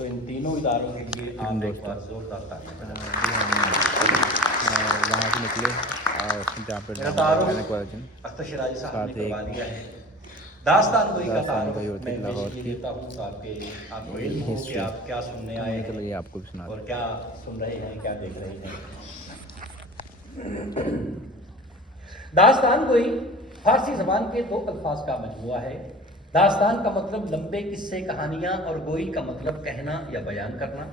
تو ان تینوں اداروں کے لیے آپ ایک بار زوردار تالیاں بجائیں۔ وہاں سے نکلے جہاں پہ میرا تعارف اختر شیرازی صاحب نے کروا دیا ہے۔ داستان گوئی کا تعارف میں لاہور پیش کی دیتا ہوں تاکہ آپ کو علم ہو کہ آپ کیا سننے آئے ہیں آپ کو بھی سنا اور کیا سن رہے ہیں، کیا دیکھ رہے ہیں۔ داستان گوئی فارسی زبان کے دو الفاظ کا مجموعہ ہے۔ داستان کا مطلب لمبے قصے کہانیاں اور گوئی کا مطلب کہنا یا بیان کرنا۔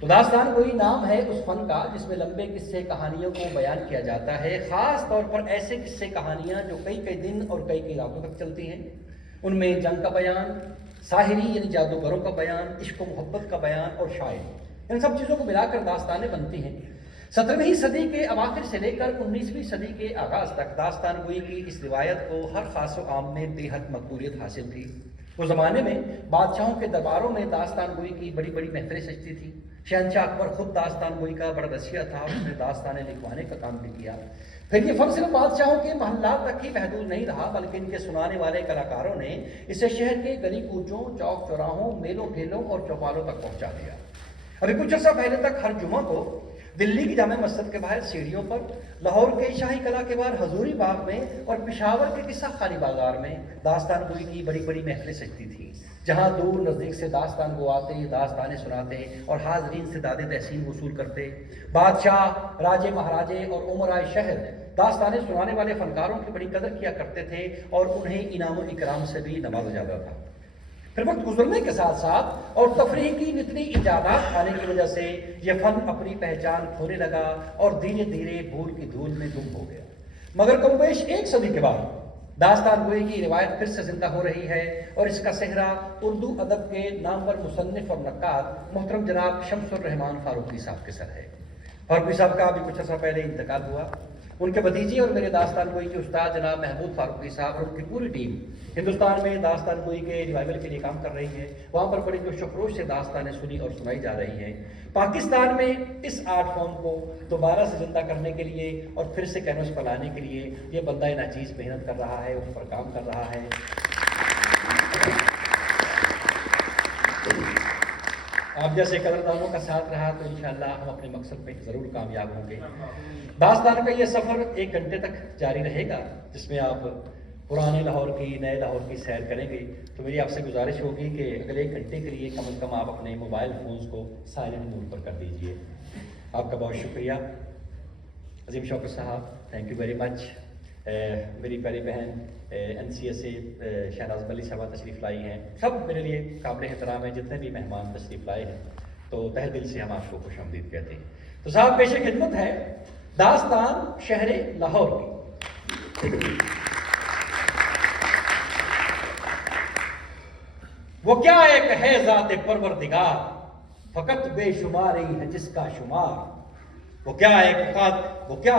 تو داستان گوئی نام ہے اس فن کا جس میں لمبے قصے کہانیوں کو بیان کیا جاتا ہے، خاص طور پر ایسے قصے کہانیاں جو کئی کئی دن اور کئی کئی راتوں تک چلتی ہیں۔ ان میں جنگ کا بیان، ساحری یعنی جادوگروں کا بیان، عشق و محبت کا بیان اور شاعری، ان سب چیزوں کو ملا کر داستانیں بنتی ہیں۔ 17ویں صدی کے اواخر سے لے کر 19ویں صدی کے آغاز تک داستان گوئی کی اس روایت کو ہر خاص و عام میں بے حد مقبولیت حاصل تھی۔ اس زمانے میں بادشاہوں کے درباروں میں داستان گوئی کی بڑی بڑی محفلیں سجتی تھیں۔ شہنشاہ اکبر خود داستان گوئی کا بڑا رسیا تھا اور اس نے داستانیں لکھوانے کا کام بھی کیا۔ پھر یہ فن صرف بادشاہوں کے محلات تک ہی محدود نہیں رہا، بلکہ ان کے سنانے والے کلاکاروں نے اسے شہر کے گلی کوچوں، چوک چوراہوں، میلوں ٹھیلوں اور چوپالوں تک پہنچا دیا۔ ابھی کچھ عرصہ پہلے تک ہر جمعہ کو دلی کی جامع مسجد کے باہر سیڑھیوں پر، لاہور کے شاہی قلعہ کے باہر حضوری باغ میں اور پشاور کے قصہ خانی بازار میں داستان گوئی کی بڑی بڑی محفلیں سجتی تھیں، جہاں دور نزدیک سے داستان گو آتے، داستانیں سناتے اور حاضرین سے داد تحسین وصول کرتے۔ بادشاہ، راجے مہاراجے اور امرائے شہر داستانیں سنانے والے فنکاروں کی بڑی قدر کیا کرتے تھے اور انہیں انعام و اکرام سے بھی نوازا جاتا تھا۔ پھر وقت گزرنے کے ساتھ ساتھ اور تفریح کی نتنی ایجادات آنے کی وجہ سے یہ فن اپنی پہچان کھونے لگا اور دھیرے دھیرے بھول کی دھول میں گم ہو گیا۔ مگر کم بیش ایک صدی کے بعد داستان گوئی کی روایت پھر سے زندہ ہو رہی ہے اور اس کا صحرا اردو ادب کے نامور مصنف اور نقاد محترم جناب شمس الرحمان فاروقی صاحب کے سر ہے۔ فاروقی صاحب کا ابھی کچھ عرصہ پہلے انتقال ہوا۔ ان کے بھتیجے اور میرے داستان گوئی کے استاد جناب محمود فاروقی صاحب اور ان کی پوری ٹیم ہندوستان میں داستان گوئی کے ریوائول کے لیے کام کر رہی ہے۔ وہاں پر بڑی جوش و خروش سے داستانیں سنی اور سنائی جا رہی ہیں۔ پاکستان میں اس آرٹ فارم کو دوبارہ سے زندہ کرنے کے لیے اور پھر سے کینوس پر لانے کے لیے یہ بندہ ناچیز محنت کر رہا ہے، اس پر کام کر رہا ہے۔ آپ جیسے قدردانوں کا ساتھ رہا تو انشاءاللہ ہم اپنے مقصد پہ ضرور کامیاب ہوں گے۔ داستان کا یہ سفر 1 گھنٹے تک جاری رہے گا، جس میں آپ پرانے لاہور کی، نئے لاہور کی سیر کریں گے۔ تو میری آپ سے گزارش ہوگی کہ اگلے 1 گھنٹے کے لیے کم از کم آپ اپنے موبائل فونز کو سائلنٹ موڈ پر کر دیجئے۔ آپ کا بہت شکریہ۔ عظیم شوکت صاحب، تھینک یو ویری مچ۔ میری پیاری بہن NCA سے شہناز ملی صاحبہ تشریف لائی ہیں۔ سب میرے لیے قابل احترام ہیں، جتنے بھی مہمان تشریف لائے ہیں، تو تہ دل سے ہم آپ کو خوش آمدید کہتے ہیں۔ تو صاحب پیش خدمت ہے داستان شہر لاہور کی۔ وہ کیا ایک ہے ذات پروردگار، فقط بے شمار ہی ہے جس کا شمار۔ وہ کیا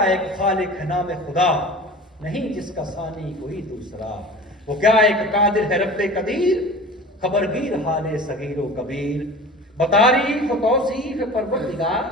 ایک خالق ہے نام خدا، نہیں جس کا ثانی کوئی دوسرا۔ وہ کیا ایک قادر ہے رب قدیر، خبرگیر حال صغیر و کبیر۔ بتعریف و توصیف پروردگار،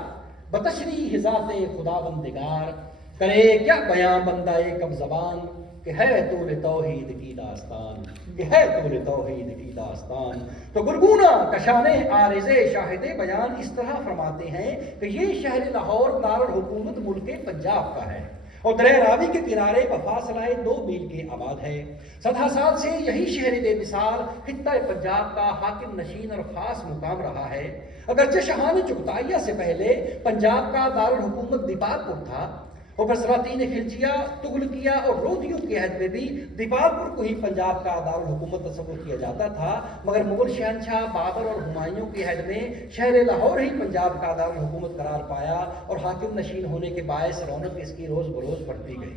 بتشریح ذات خداوندگار۔ کرے کیا بیاں بندہ کم زبان، کہ ہے طور توحید کی داستان، کہ ہے طور توحید کی داستان۔ تو گرگونا کشان عارض شاہد بیان اس طرح فرماتے ہیں کہ یہ شہر لاہور دارالحکومت ملک پنجاب کا ہے اور دریا راوی کے کنارے بفاصلہ 2 میل کے آباد ہے۔ 17 سال سے یہی شہر بے مثال خطہ پنجاب کا حاکم نشین اور خاص مقام رہا ہے۔ اگرچہ شاہان چغتائیہ سے پہلے پنجاب کا دارالحکومت دیپال پور تھا اور پھر سلاطین خلجیہ، تغلقیہ اور لودھیوں کے عہد میں بھی دیپال پور کو ہی پنجاب کا دارالحکومت تصور کیا جاتا تھا، مگر مغل شہنشاہ بابر اور ہمایوں کے عہد میں شہر لاہور ہی پنجاب کا دارالحکومت قرار پایا اور حاکم نشین ہونے کے باعث رونق اس کی روز بروز بڑھتی گئی۔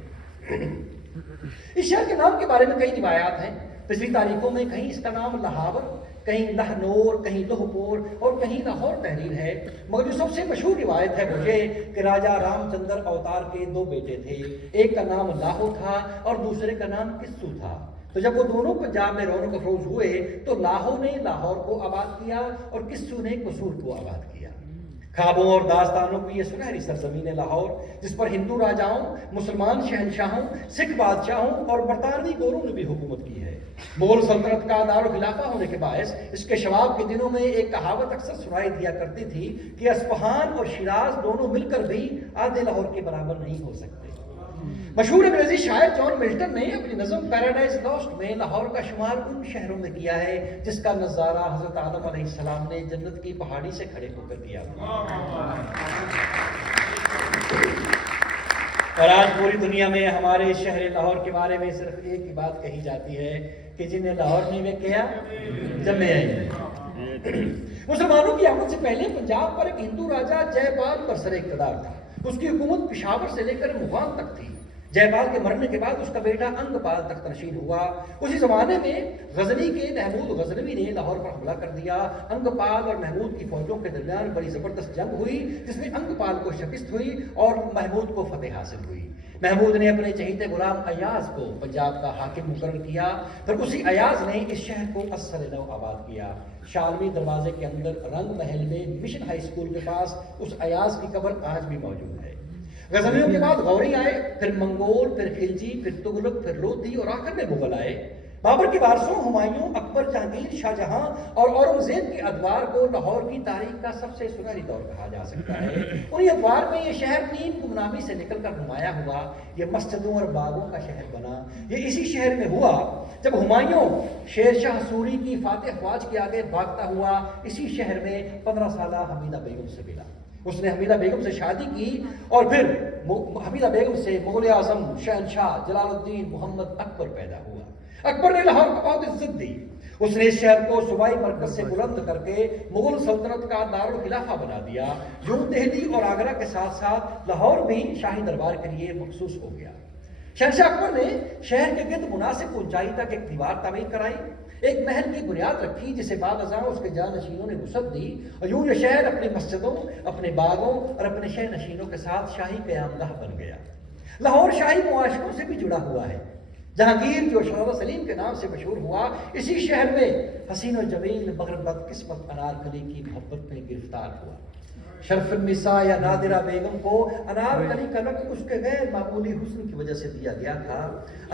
اس شہر کے نام کے بارے میں کئی روایات ہیں۔ پچھلی تاریخوں میں کہیں اس کا نام لہاور، کہیں لہنور، کہیں لوہپور اور کہیں لاہور تحریر ہے، مگر جو سب سے مشہور روایت ہے وہ یہ کہ راجہ رام چندر اوتار کے 2 بیٹے تھے، ایک کا نام لاہو تھا اور دوسرے کا نام کسو تھا۔ تو جب وہ دونوں پنجاب میں رونق افروز ہوئے تو لاہو نے لاہور کو آباد کیا اور کسو نے قصور کو آباد کیا۔ خوابوں اور داستانوں کی یہ سنہری سرزمین لاہور، جس پر ہندو راجاؤں، مسلمان شہنشاہوں، سکھ بادشاہوں اور برطانوی گوروں نے بھی حکومت کی ہے، مغل سلطنت کا دارالخلافہ ہونے کے باعث اس کے شباب کے دنوں میں ایک کہاوت اکثر سنائی دیا کرتی تھی کہ اصفہان اور شیراز دونوں مل کر بھی آدھے لاہور کے برابر نہیں ہو سکتے۔ مشہور انگریزی شاعر جان ملٹن نے اپنی نظم پیراڈائز لاسٹ میں لاہور کا شمار ان شہروں میں کیا ہے جس کا نظارہ حضرت آدم علیہ السلام نے جنت کی پہاڑی سے کھڑے ہو کر دیا۔ اور آج پوری دنیا میں ہمارے شہر لاہور کے بارے میں صرف ایک ہی بات کہی جاتی ہے کہ جنہیں لاہور نہیں میں کیا جمے آئے۔ مسلمانوں کی آمد سے پہلے پنجاب پر ایک ہندو راجا جے پال برسر اقتدار تھا۔ اس کی حکومت پشاور سے لے کر مغان تک تھی۔ جے پال کے مرنے کے بعد اس کا بیٹا انگ پال تخت نشین ہوا۔ اسی زمانے میں غزنی کے محمود غزنوی نے لاہور پر حملہ کر دیا۔ انگ پال اور محمود کی فوجوں کے درمیان بڑی زبردست جنگ ہوئی جس میں انگ پال کو شکست ہوئی اور محمود کو فتح حاصل ہوئی۔ محمود نے اپنے چہیتے غلام ایاز کو پنجاب کا حاکم مقرر کیا، پھر اسی ایاز نے اس شہر کو اثر نو آباد کیا۔ شالوی دروازے کے اندر رنگ محل میں مشن ہائی اسکول کے پاس اس ایاز کی قبر آج بھی موجود ہے۔ غزنویوں کے بعد غوری آئے، پھر منگول، پھر خلجی، پھر تغلق، پھر لودھی اور آخر میں مغل آئے۔ بابر کے وارثوں ہمایوں، اکبر، جہانگیر، شاہ جہاں اور اورنگزیب کے ادوار کو لاہور کی تاریخ کا سب سے سنہری دور کہا جا سکتا ہے۔ انہی ادوار میں یہ شہر نیم گمنامی سے نکل کر نمایاں ہوا، یہ مسجدوں اور باغوں کا شہر بنا۔ یہ اسی شہر میں ہوا جب ہمایوں شیر شاہ سوری کی فاتح افواج کے آگے بھاگتا ہوا اسی شہر میں 15 سالہ حمیدہ بیگم سے ملا۔ اس نے حمیدہ بیگم سے شادی کی اور پھر حمیدہ بیگم سے مغل اعظم شہنشاہ جلال الدین محمد اکبر پیدا ہوا۔ اکبر نے لاہور کو بہت عزت دی۔ اس نے اس شہر کو صوبائی مرکز سے بلند کر کے مغل سلطنت کا دارالخلافہ بنا دیا۔ یوں دہلی اور آگرہ کے ساتھ ساتھ لاہور بھی شاہی دربار کے لیے مخصوص ہو گیا۔ شہنشاہ اکبر نے شہر کے گرد مناسب اونچائی تک ایک دیوار تعمیر کرائی، ایک محل کی بنیاد رکھی جسے بعد ازاں اس کے جانشینوں نے وسعت دی، اور یوں یہ شہر اپنی مسجدوں، اپنے باغوں اور اپنے شہر نشینوں کے ساتھ شاہی قیام گاہ بن گیا۔ لاہور شاہی معاشروں سے بھی جڑا ہوا ہے۔ جہانگیر جو شہزادہ سلیم کے نام سے مشہور ہوا، اسی شہر میں حسین و جمیل مگر بدقسمت انارکلی کی محبت میں گرفتار ہوا۔ شرف النساء یا نادرہ بیگم کو انارکلی کا لقب اس کے غیر معمولی حسن کی وجہ سے دیا گیا تھا۔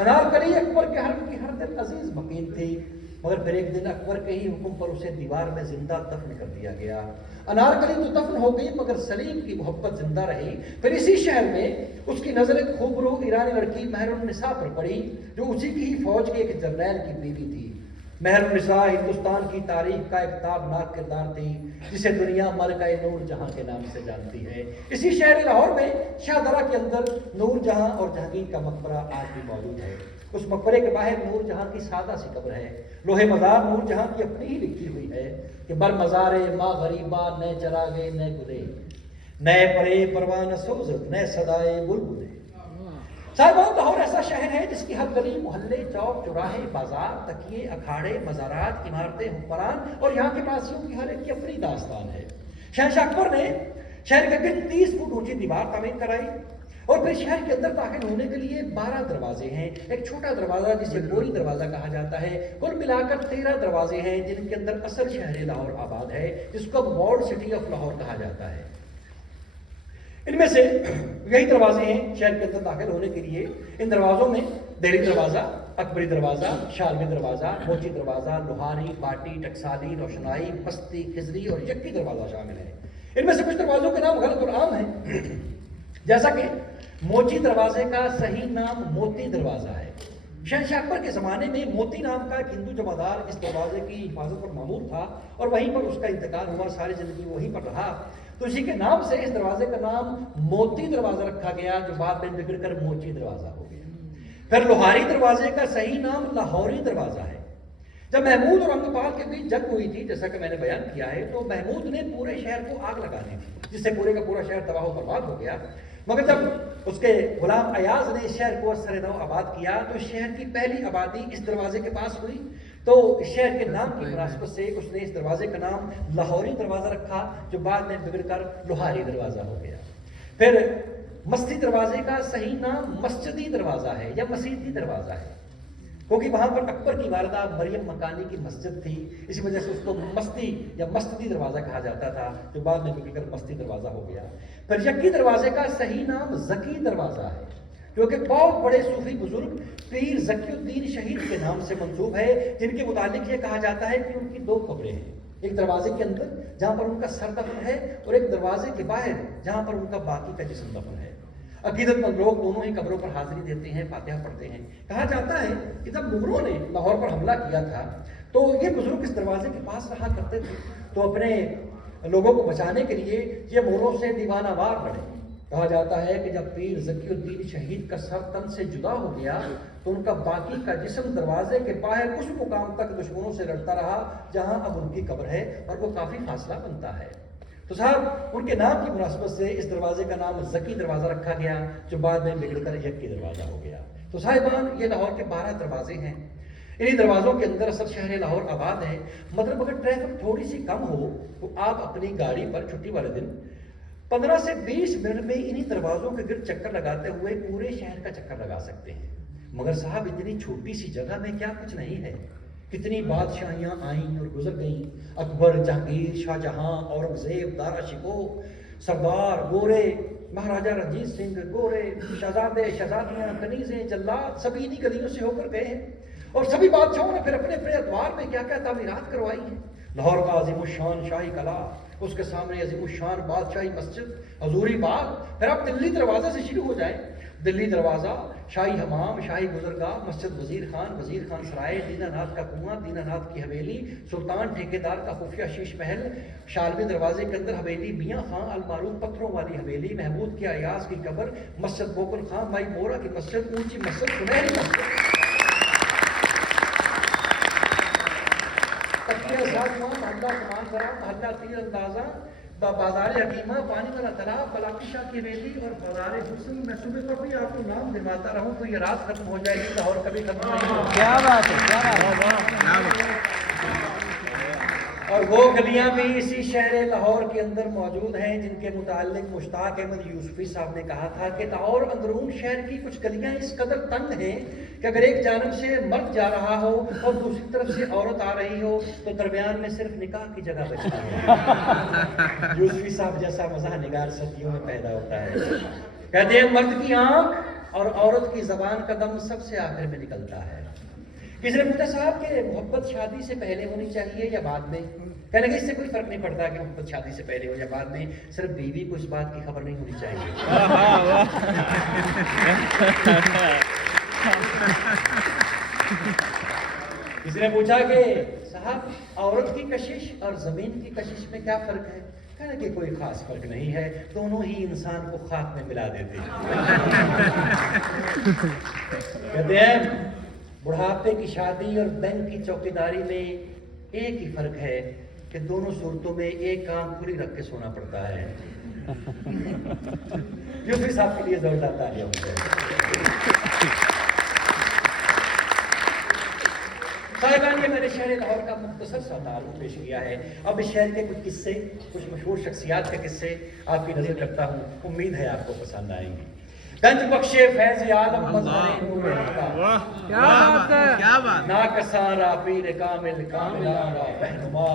انارکلی اکبر کے حرم کی ہر دل عزیز مقیم تھی، مگر پھر ایک دن اکبر کے ہی حکم پر اسے دیوار میں زندہ دفن کر دیا گیا۔ انارکلی تو دفن ہو گئی مگر سلیم کی محبت زندہ رہی۔ پھر اسی شہر میں اس کی نظر ایک خوبرو ایرانی لڑکی مہر النساء پر پڑی جو اسی کی ہی فوج کے ایک جرنیل کی بیوی تھی۔ مہر النساء ہندوستان کی تاریخ کا ایک تابناک کردار تھی جسے دنیا ملکہ نور جہاں کے نام سے جانتی ہے۔ اسی شہر لاہور میں شاہ درہ کے اندر نور جہاں اور جہانگیر کا مقبرہ آج بھی موجود ہے۔ اس مقبرے کے باہر نور جہاں کی سادہ سی قبر ہے۔ لوہے مزار نور جہاں کی اپنی ہی لکھی ہوئی ہے کہ بر مزارے ماں غریبا نئے چراغے نئے گلے، نئے پرے پروانہ سوزت نئے صدائے بلبلے۔ صاحبان، لاہور ایسا شہر ہے جس کی ہر گلی، محلے، چوک، چوراہے، بازار، تکیے، اکھاڑے، مزارات، عمارتیں، حکمران اور یہاں کے پاسیوں کی ہر ایک کی اپنی داستان ہے۔ شہنشاہ اکبر نے شہر کے گرد 30 فٹ اونچی دیوار تعمیر کرائی اور پھر شہر کے اندر داخل ہونے کے لیے 12 دروازے ہیں۔ ایک چھوٹا دروازہ جسے گوری دروازہ کہا جاتا ہے۔ کل ملا کر 13 دروازے ہیں جن کے اندر اصل شہر لاہور آباد ہے جس کو اب وارڈ سٹی آف لاہور کہا جاتا ہے۔ ان میں سے یہی دروازے ہیں شہر کے اندر داخل ہونے کے لیے۔ ان دروازوں میں دہلی دروازہ، اکبری دروازہ، شالوی دروازہ، موچی دروازہ، لوہاری، باٹی، ٹکسالی، روشنائی، بستی، خضری اور یکی دروازہ شامل ہے۔ ان میں سے کچھ دروازوں کے نام غلط اور عام ہیں، جیسا کہ موچی دروازے کا صحیح نام موتی دروازہ ہے۔ شہنشاہ اکبر کے زمانے میں موتی نام کا ایک ہندو جمعدار اس دروازے کی حفاظت پر مامور تھا اور وہیں پر اس کا انتقال ہوا، ساری زندگی وہیں پر رہا، تو اسی کے نام سے اس دروازے کا نام موتی دروازہ رکھا گیا جو بعد میں بگڑ کر موچی دروازہ ہو گیا۔ پھر لوہاری دروازے کا صحیح نام لاہوری دروازہ ہے۔ جب محمود اور انگپال کے بیچ جنگ ہوئی تھی، جیسا کہ میں نے بیان کیا ہے، تو محمود نے پورے شہر کو آگ لگا دی تھی جس سے پورے کا پورا شہر تباہ و برباد ہو گیا، مگر جب اس کے غلام ایاز نے اس شہر کو سر نو آباد کیا تو اس شہر کی پہلی آبادی اس دروازے کے پاس ہوئی، تو اس شہر کے نام کی مناسبت سے اس نے اس دروازے کا نام لاہوری دروازہ رکھا جو بعد میں بگڑ کر لوہاری دروازہ ہو گیا۔ پھر مسجد دروازے کا صحیح نام مسجدی دروازہ ہے یا مسیدی دروازہ ہے، کیونکہ وہاں پر اکبر کی والدہ مریم مکانی کی مسجد تھی، اسی وجہ سے اس کو مستی یا مسجدی دروازہ کہا جاتا تھا جو بعد میں بگڑ کر مستی دروازہ ہو گیا۔ پھر یکی دروازے کا صحیح نام زکی دروازہ ہے۔ کیونکہ بہت بڑے صوفی بزرگ پیر ذکی الدین شہید کے نام سے منسوب ہے، جن کے متعلق یہ کہا جاتا ہے کہ ان کی 2 قبریں ہیں، ایک دروازے کے اندر جہاں پر ان کا سر دفن ہے، اور ایک دروازے کے باہر جہاں پر ان کا باقی کا جسم دفن ہے۔ عقیدت مند لوگ دونوں ہی قبروں پر حاضری دیتے ہیں، فاتحہ پڑھتے ہیں۔ کہا جاتا ہے کہ جب مغلوں نے لاہور پر حملہ کیا تھا تو یہ بزرگ اس دروازے کے پاس رہا کرتے تھے، تو اپنے لوگوں کو بچانے کے لیے یہ مغلوں سے دیوانہ وار لڑے۔ کہا جاتا ہے کہ جب پیر ذکی الدین شہید کا سر تن سے جدا ہو گیا تو ان کا باقی کا جسم دروازے کے باہر اس مقام تک دشمنوں سے لڑتا رہا جہاں اب ان کی قبر ہے، اور وہ کافی فاصلہ بنتا ہے۔ تو صاحب ان کے نام کی مناسبت سے اس دروازے کا نام ذکی دروازہ رکھا گیا، جو بعد میں بگڑ کر یکی دروازہ ہو گیا۔ تو صاحبان، یہ لاہور کے 12 دروازے ہیں۔ انہی دروازوں کے اندر اصل شہر لاہور آباد ہے۔ مطلب اگر ٹریفک تھوڑی سی کم ہو تو آپ اپنی گاڑی پر چھٹی والے دن 15 سے 20 منٹ میں انہی دروازوں کے گرد چکر لگاتے ہوئے پورے شہر کا چکر لگا سکتے ہیں۔ مگر صاحب اتنی چھوٹی سی جگہ میں کیا کچھ نہیں ہے، کتنی بادشاہیاں آئیں اور گزر گئیں، اکبر، جہانگیر، شاہ جہاں، اورنگزیب، دارا شکو، سردار، گورے، مہاراجہ رنجیت سنگھ، گورے، شہزادے، شہزادیاں، کنیزیں، جلاد، سبھی انہی گلیوں سے ہو کر گئے ہیں، اور سبھی بادشاہوں نے پھر اپنے اپنے ادوار میں کیا کیا تعمیرات کروائی ہیں۔ لاہور کا عظیم الشان شاہی قلعہ، اس کے سامنے عظیم الشان بادشاہی مسجد حضوری باغ، پھر آپ دلی دروازے سے شروع ہو جائیں۔ دلی دروازہ، شاہی حمام، شاہی گزرگاہ، مسجد وزیر خان سرائے، دینا ناتھ کا کنواں، دینا ناتھ کی حویلی، سلطان ٹھیکیدار کا خفیہ شیش محل، شالوی دروازے کے اندر حویلی میاں خان المعروف پتھروں والی حویلی، محمود کے ایاز کی قبر، مسجد بوکل خان مائی مورا کی مسجد، اونچی مسجد، سنہری مسجد، محلہ کمان سرا، محلہ تیر اندازہ، بازار حکیمہ، پانی والا تالاب، بلاکی شاہ کی حویلی اور بازار حسن۔ میں صبح پر بھی آپ کو نام دلواتا رہوں تو یہ رات ختم ہو جائے گی، لاہور کبھی ختم نہیں ہوگی۔ کیا بات ہے، کیا بات ہے۔ اور وہ گلیاں بھی اسی شہر لاہور کے اندر موجود ہیں جن کے متعلق مشتاق احمد یوسفی صاحب نے کہا تھا کہ لاہور اندرون شہر کی کچھ گلیاں اس قدر تنگ ہیں کہ اگر ایک جانب سے مرد جا رہا ہو اور دوسری طرف سے عورت آ رہی ہو تو درمیان میں صرف نکاح کی جگہ بچتی ہے۔ یوسفی صاحب جیسا مزاح نگار صدیوں میں پیدا ہوتا ہے۔ کہتے ہیں مرد کی آنکھ اور عورت کی زبان کا دم سب سے آخر میں نکلتا ہے۔ کسی نے پوچھا صاحب کہ محبت شادی سے پہلے ہونی چاہیے یا بعد میں؟ کہنے کہ اس سے کوئی فرق نہیں پڑتا کہ محبت شادی سے پہلے ہو یا بعد میں، صرف بیوی کو اس بات کی خبر نہیں ہونی چاہیے۔ کسی نے پوچھا کہ صاحب عورت کی کشش اور زمین کی کشش میں کیا فرق ہے؟ کہنے کہ کوئی خاص فرق نہیں ہے، دونوں ہی انسان کو خاک میں ملا دیتے ہیں۔ کہتے ہیں بڑھاپے کی شادی اور بینک کی چوکیداری میں ایک ہی فرق ہے کہ دونوں صورتوں میں ایک آنکھ کھلی رکھ کے سونا پڑتا ہے۔ یوسفی صاحب کے لیے زوردار تالیاں ہو جائیں۔ صاحبان، یہ میں نے شہر لاہور کا مختصر سا تعارف پیش کیا ہے۔ اب اس شہر کے کچھ قصے، کچھ مشہور شخصیات کے قصے آپ کی نظر رکھتا ہوں، امید ہے آپ کو پسند آئیں گے۔ گنج بخش فیض عالم مظہر نور کا، کیا بات ہے، کیا بات۔ ناکسارا پیر کامل کاملارا رہنما۔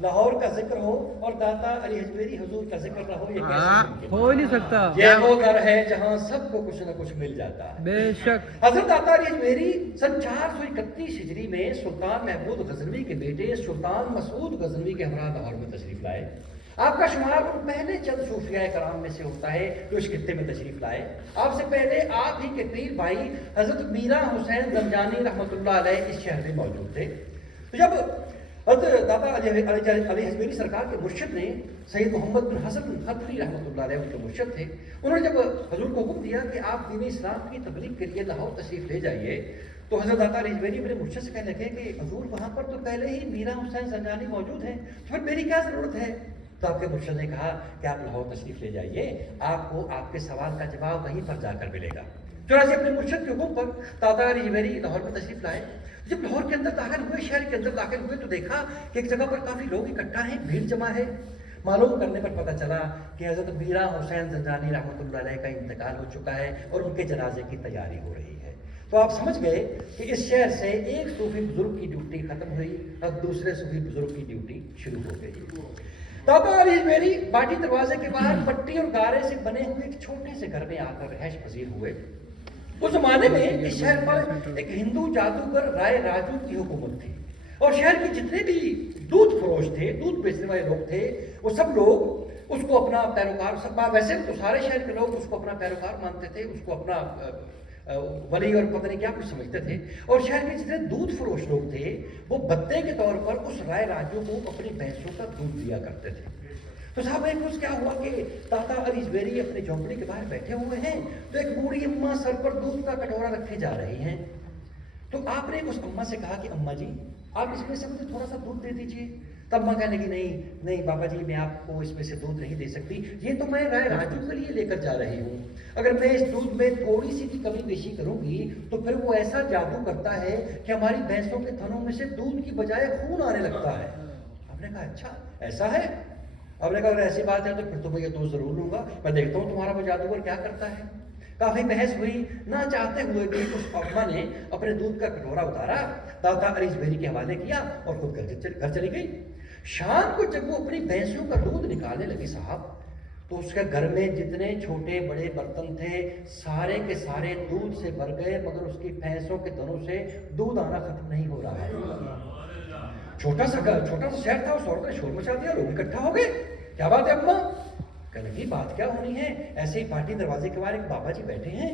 لاہور کا ذکر ہو اور داتا علی حجویری حضور کا ذکر نہ ہو، یہ کیسے ممکن ہو ہی نہیں سکتا۔ یہ وہ گھر ہے جہاں سب کو کچھ نہ کچھ مل جاتا ہے۔ بے شک۔ حضرت داتا علی حجویری سن 431 ہجری میں سلطان محمود غزنوی کے بیٹے سلطان مسعود غزنوی کے ہمراہ لاہور میں تشریف لائے۔ آپ کا شمار ان پہلے چند صوفیاء کرام میں سے ہوتا ہے جو اس خطے میں تشریف لائے۔ آپ سے پہلے آپ ہی کے پیر بھائی حضرت میرا حسین زنجانی رحمۃ اللہ علیہ اس شہر میں موجود تھے۔ تو جب حضرت داتا علی حجویری سرکار کے مرشد نے سید محمد بن حسن خطری رحمۃ اللہ علیہ ان کے مرشد تھے، انہوں نے جب حضور کو حکم دیا کہ آپ دین اسلام کی تبلیغ کے لیے لاہور تشریف لے جائیے، تو حضرت داتا علی حجویری اپنے مرشد سے کہنے لگے کہ حضور وہاں پر تو پہلے ہی میرا حسین زنجانی موجود ہیں، تو پھر میری کیا ضرورت ہے؟ تو آپ کے مرشد نے کہا کہ آپ لاہور تشریف لے جائیے، آپ کو آپ کے سوال کا جواب وہیں پر جا کر ملے گا۔ چنانچہ اپنے مرشد کے حکم پر داتا علی حجویری لاہور میں تشریف لائے۔ جب لاہور کے اندر داخل ہوئے، شہر کے اندر داخل ہوئے تو دیکھا کہ ایک جگہ پر کافی لوگ اکٹھا ہیں، بھیڑ جمع ہے۔ معلوم کرنے پر پتہ چلا کہ حضرت میرا حسین زنجانی رحمۃ اللہ علیہ کا انتقال ہو چکا ہے اور ان کے جنازے کی تیاری ہو رہی ہے۔ تو آپ سمجھ گئے کہ اس شہر سے ایک صوفی بزرگ کی ڈیوٹی ختم ہوئی اور دوسرے صوفی بزرگ کی ڈیوٹی شروع ہو گئی۔ داتا علی حجویری باٹی دروازے کے باہر پٹی اور گارے سے بنے ہوئے ایک چھوٹے سے گھر میں آ کر رہائش پذیر ہوئے۔ اس زمانے میں اس شہر پر ایک ہندو جادوگر رائے راجو کی حکومت تھی، اور شہر کے جتنے بھی دودھ فروش تھے، دودھ بیچنے والے لوگ تھے، وہ سب لوگ اس کو اپنا پیروکار، ویسے تو سارے شہر کے لوگ اس کو اپنا پیروکار مانتے تھے، اس کو اپنا ولی اور پتہ نہیں کیا کچھ سمجھتے تھے، اور شہر کے جتنے دودھ فروش لوگ تھے وہ بدے کے طور پر اس رائے راجو کو اپنی بھینسوں کا دودھ دیا کرتے تھے۔ تو صاحب ایک روز کیا ہوا کہ داتا علی زبیری اپنی جھونپڑی کے باہر بیٹھے ہوئے ہیں، تو ایک بوڑھی اماں سر پر دودھ کا کٹورا رکھے جا رہی ہیں۔ تو آپ نے اس اماں سے کہا کہ اماں جی آپ اس میں سے مجھے تھوڑا سا دودھ دے دیجئے۔ تب اماں کہنے کی نہیں بابا جی میں آپ کو اس میں سے دودھ نہیں دے سکتی، یہ تو میں رائے راجو کے لیے لے کر جا رہی ہوں، اگر میں اس دودھ میں تھوڑی سی بھی کمی بیشی کروں گی تو پھر وہ ایسا جادو کرتا ہے کہ ہماری بھینسوں کے تھنوں میں سے دودھ کی بجائے خون آنے لگتا ہے۔ آپ نے کہا اچھا ایسا ہے؟ آپ نے کہا اگر ایسی بات ہے تو پھر تو میں یہ دودھ ضرور لوں گا، میں دیکھتا ہوں تمہارا وہ جادوگر کیا کرتا ہے۔ کافی بحث ہوئی، نہ چاہتے ہوئے بھی اس اماں نے اپنے دودھ کا کٹورا اتارا، داتا علی زبیری کے حوالے کیا اور خود گھر چلی گئی۔ شام کو جب وہ اپنی بھینسوں کا دودھ نکالنے لگی صاحب، تو اس کے گھر میں جتنے چھوٹے بڑے برتن تھے سارے کے سارے دودھ سے بھر گئے، مگر اس کی بھینسوں کے دنوں سے دودھ آنا ختم نہیں ہو رہا ہے۔ چھوٹا سا شہر تھا، اس عورت نے شور مچا دیا، لوگ اکٹھا ہو گئے، کیا بات ہے اماں؟ کہنے لگی بات کیا ہونی ہے، ایسے ہی پارٹی دروازے کے باہر ایک بابا جی بیٹھے ہیں،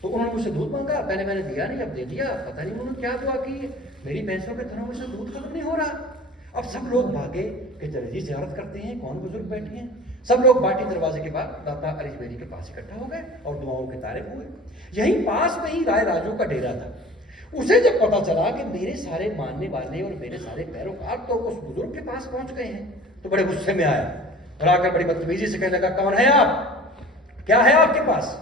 تو انہوں نے مجھ سے دودھ مانگا، پہلے میں نے دیا نہیں، اب دے دیا، پتہ نہیں انہوں نے کیا دعا کی ہے، میری بھینسوں کے تھنوں میں سے دودھ ختم نہیں ہو رہا۔ اب سب لوگ بھاگے کہ چلو جی زیارت کرتے ہیں، کون بزرگ بیٹھے ہیں۔ سب لوگ باٹی دروازے کے بعد داتا علی زبیری کے پاس اکٹھا ہو گئے اور دعاؤں کے تارے ہوئے۔ یہیں پاس میں ہی رائے راجو کا ڈیرا تھا۔ اسے جب پتا چلا کہ میرے سارے ماننے والے اور میرے سارے پیروکار تو اس بزرگ کے پاس پہنچ گئے ہیں، تو بڑے غصے میں آیا اور آ کر بڑی بدتمیزی سے کہنے لگا کون ہے آپ؟ کیا ہے آپ کے پاس؟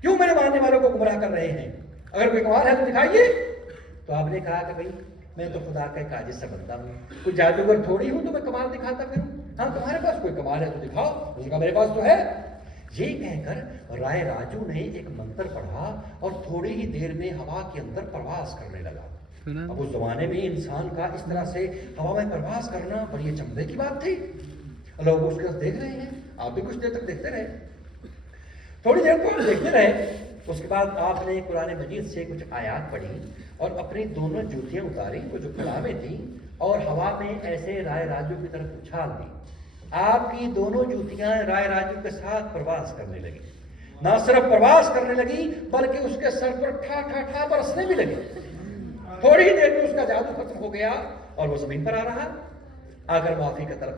کیوں میرے ماننے والوں کو گمراہ کر رہے ہیں؟ اگر کوئی کمال ہے تو دکھائیے۔ تو آپ نے کہا کہ بھائی میں تو خدا کا ایک عاجز سا بندہ ہوں، کوئی جادوگر تھوڑی ہوں تو میں کمال دکھاتا پھروں، ہاں تمہارے پاس کوئی کمال ہے تو دکھاؤ۔ اس نے کہا میرے پاس تو ہے۔ یہ کہہ کر رائے راجو نے ایک منتر پڑھا اور تھوڑی ہی دیر میں ہوا کے اندر پرواز کرنے لگا۔ اب اس زمانے میں انسان کا اس طرح سے ہوا میں پرواز کرنا بڑی اچنبھے کی بات تھی۔ لوگ اس کو دیکھ رہے ہیں، آپ بھی کچھ دیر تک دیکھتے رہے، تھوڑی دیر کو دیکھتے رہے۔ اس کے بعد آپ نے قرآن مجید سے کچھ آیات پڑھی اور اپنی دونوں جوتیاں اتاری، وہ جو کلامیں تھیں، اور ہوا میں ایسے رائے راجو کی طرف اچھال دی۔ آپ کی دونوں جوتیاں رائے راجو کے ساتھ پرواز کرنے لگی، نہ صرف پرواز کرنے لگی بلکہ اس کے سر پر ٹھا ٹھا ٹھا برسنے بھی لگے۔ تھوڑی ہی دیر میں اس کا جادو ختم ہو گیا اور وہ زمین پر آ رہا، اگر معافی کا طلب